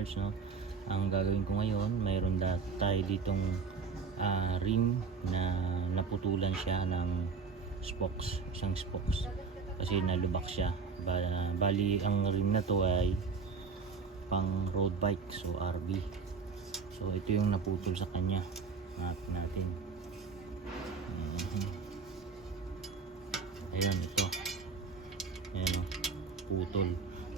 parts, no? Ang gagawin ko ngayon, mayroon tayo ditong rim na naputulan siya ng spokes, isang spokes kasi nalubak siya. Bali ang rim na to ay pang road bike, so RB. So ito yung naputol sa kanya. Hanapin natin. Ayan, ito. Ayan, oh, putol.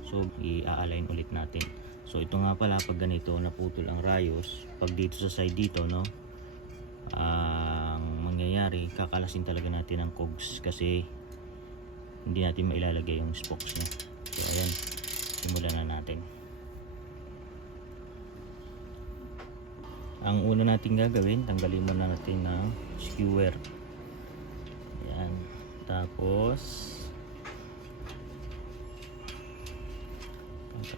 So i-align ulit natin. So ito nga pala, pag ganito naputol ang rayos, pag dito sa side dito, no, ang mangyayari, kakalasin talaga natin ang cogs kasi hindi natin mailalagay yung spokes niya. So ayan, simulan na natin. Ang una natin gagawin, tanggalin muna natin ng skewer. Ayan, tapos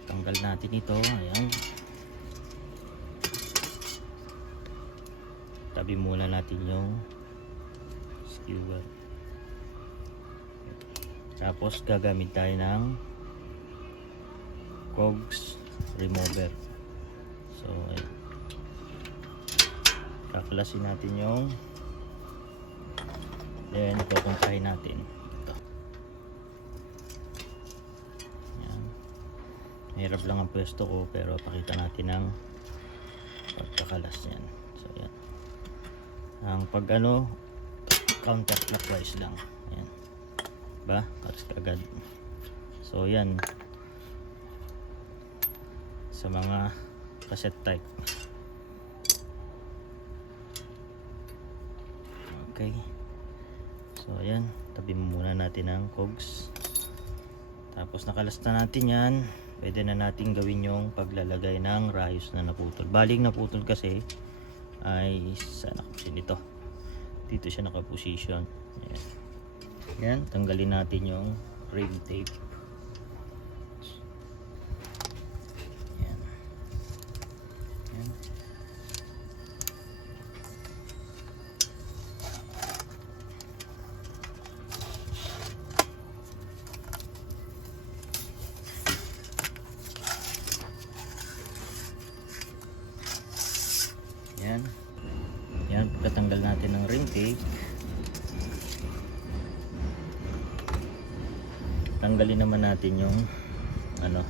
tanggal natin ito. Ayan, tabi muna natin yung skewer. Tapos gagamit tayo ng cogs remover. So ayan, kakalasin natin yung, then kukumpahin natin ito. Ayan, hirap lang ang pwesto ko pero pakita natin ang pagkakalas niyan. So ayan, ang pag ano, counterclockwise lang. Ayan ba, kalas agad. So yan sa mga cassette type. Okay, so ayan, tabi muna natin ang cogs. Tapos nakalasta natin yan, pwede na natin gawin yung paglalagay ng rayos na naputol. Baling naputol kasi ay saan ako dito, dito siya nakaposition. Ayan. Yan, tanggalin natin yung rim tape. Yan. Yan. Yan. Yan, pagkatanggal natin ng rim tape, tanggalin naman natin yung ano,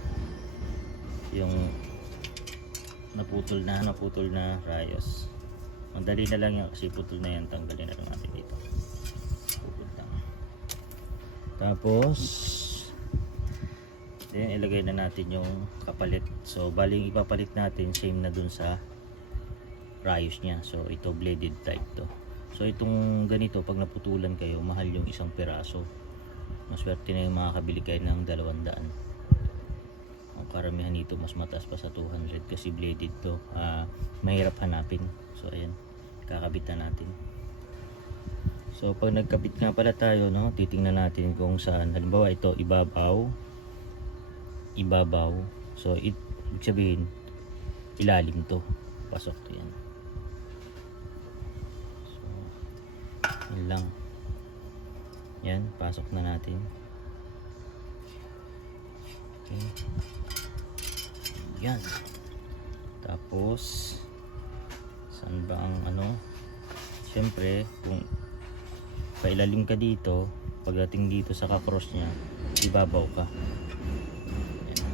yung naputol na rayos. Madali na lang yan kasi putol na yan, tanggalin na lang natin dito. Putol lang. Tapos then ilagay na natin yung kapalit. So baling ipapalit natin same na dun sa rayos niya. So ito bladed type to. So itong ganito, pag naputulan kayo, mahal yung isang piraso. Maswerte na yung makakabili kayo ng 200. Ang karamihan nito mas mataas pa sa 200 kasi bladed to. Mahirap hanapin. So ayan, kakabit na natin. So pag nagkabit nga pala tayo, no, titingnan natin kung saan. Halimbawa ito, ibabaw. So ibig sabihin ilalim to, pasok to yan. So yun lang. Yan, pasok na natin. Okay. Yan. Tapos saan ba ang ano? Siyempre, kung pailalim ka dito, pagdating dito sa ka-cross niya, ibabaw ka. Yan.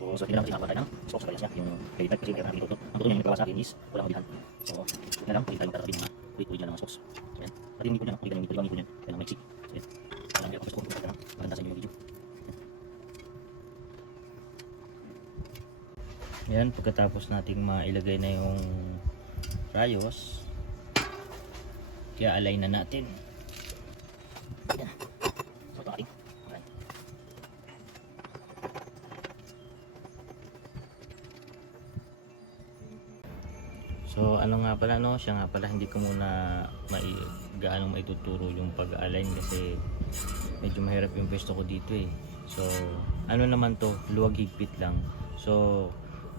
So lang kasi nakapatay ng spokes sa niya, yung kaitat kasi kaya dito. Ang totoo niya yung nagkawa sa akin is walang kabihan. So, yun na lang, pwede tayong tatabin na ulit-ulit dyan ng spokes. So, yan. Pati yung ngipon dyan, pwede yung ngipon dyan, kaya lang maiksi. So, yan. Alam niyo, ako gusto ko lang, maganda sa inyo yung video. Yan, pagkatapos nating mailagay na yung rayos, kaya align na natin. Yan. So, ito ating align. So ano nga pala, no, siya nga pala, hindi ko muna gaano maituturo yung pag-align kasi medyo mahirap yung pwesto ko dito eh. So ano naman to, luwag higpit lang. So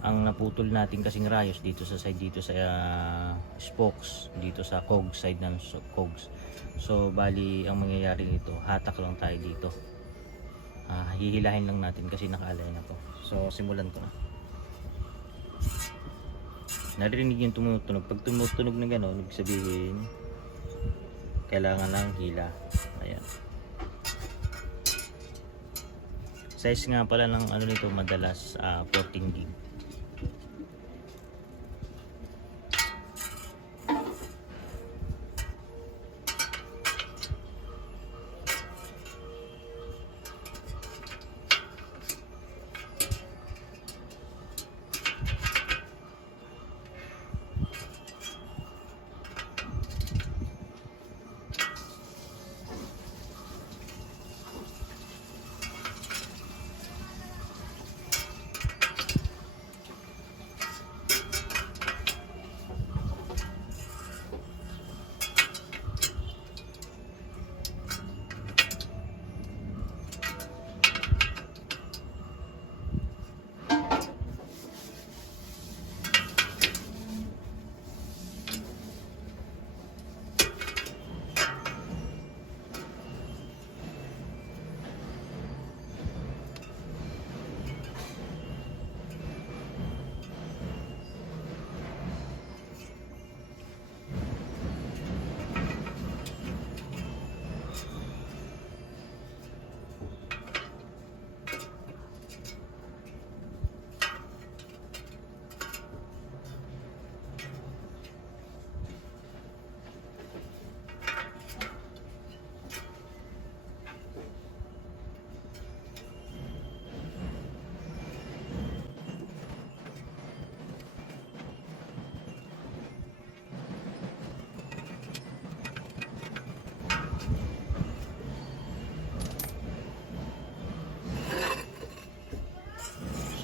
ang naputol natin kasing rayos dito sa side, dito sa spokes, dito sa cogs side ng cogs. So bali ang mangyayari nito, hatak lang tayo dito. hihilahin lang natin kasi nakaalay na to. So simulan ko na. Narinig yung tumutunog. Pag tumutunog na gano'n, ibig sabihin kailangan lang hila. Ayan. Size nga pala ng ano nito madalas 14 gig.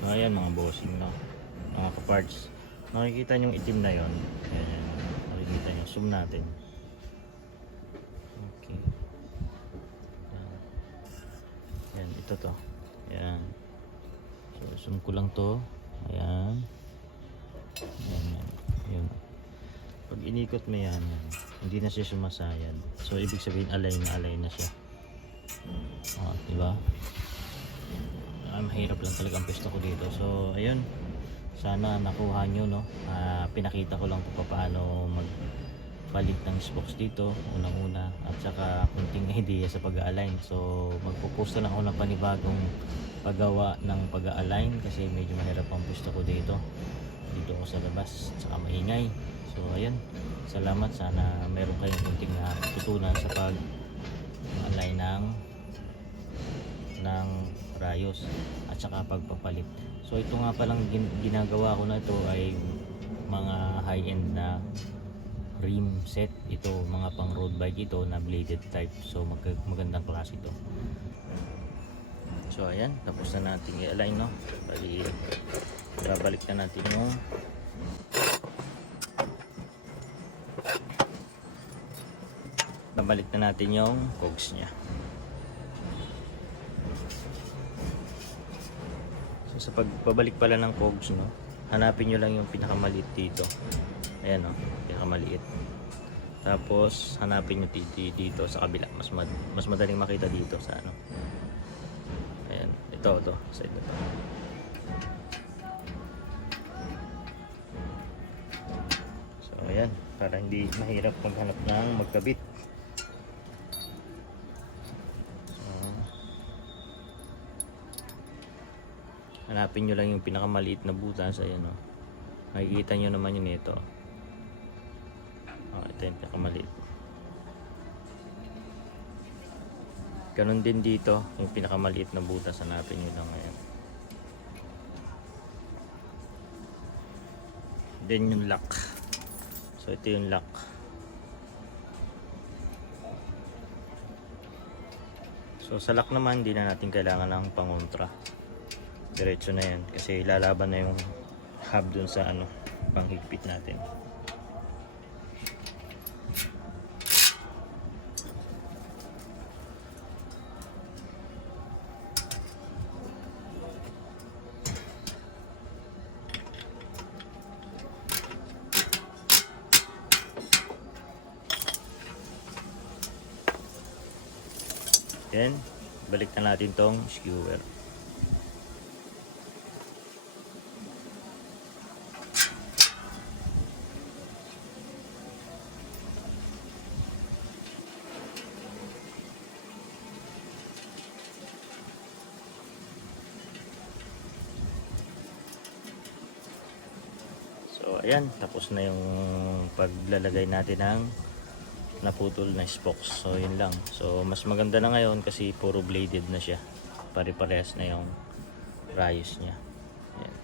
So ayan mga bossing, no, mga kaparts, makikita nyo yung itim na yon. Ayan, makikita nyo, zoom natin. Okay, ayan, ito to, ayan. So zoom ko lang to, ayan, ayan, ayan. Pag inikot mo yan, hindi na siya sumasayad, so ibig sabihin alay na siya. Diba? Mahirap lang talaga ang pwesto ko dito. So ayun, sana nakuha nyo, no. Pinakita ko lang kung paano magpalit ng spokes dito unang-una, at saka kunting idea sa pag-align. So magpo-post na lang ako ng panibagong paggawa ng pag-align kasi medyo mahirap ang pwesto ko dito ako sa labas, at saka maingay. So ayun, salamat, sana meron kayong kunting natutunan sa pag-align ng rayos at saka pagpapalit. So ito nga palang ginagawa ko na ito ay mga high-end na rim set. Ito mga pang road bike ito na bladed type. So magandang klase ito. So ayan, tapos na natin i-align, no. Bali, babalik na natin yung cogs nya. Sa pagbabalik pala ng cogs, no, hanapin nyo lang yung pinakamaliit dito. Ayan, no, pinakamaliit. Tapos hanapin nyo dito sa kabila. Mas madaling makita dito sa ano. Ayan, ito side na to. So ayan, para hindi mahirap maghanap ng magkabit. Hanapin nyo lang yung pinakamaliit na butas. Ayan, no. Makikita nyo naman yun ito. Ito yung pinakamaliit. Ganon din dito, yung pinakamaliit na butas. Hanapin nyo lang ngayon. Then yung lock. So ito yung lock. So sa lock naman, hindi na natin kailangan ng pangontra. Diretso na yan kasi lalaban na yung hub dun sa ano, panghigpit natin. Then balik na natin tong skewer. So ayan, tapos na yung paglalagay natin ng naputol na spokes. So yun lang. So mas maganda na ngayon kasi puro bladed na siya. Pare-parehas na yung rayos niya. Ayan.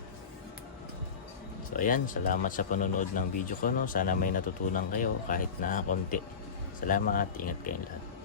So ayan, salamat sa panonood ng video ko, no. Sana may natutunan kayo kahit na konti. Salamat, ingat kayong lahat.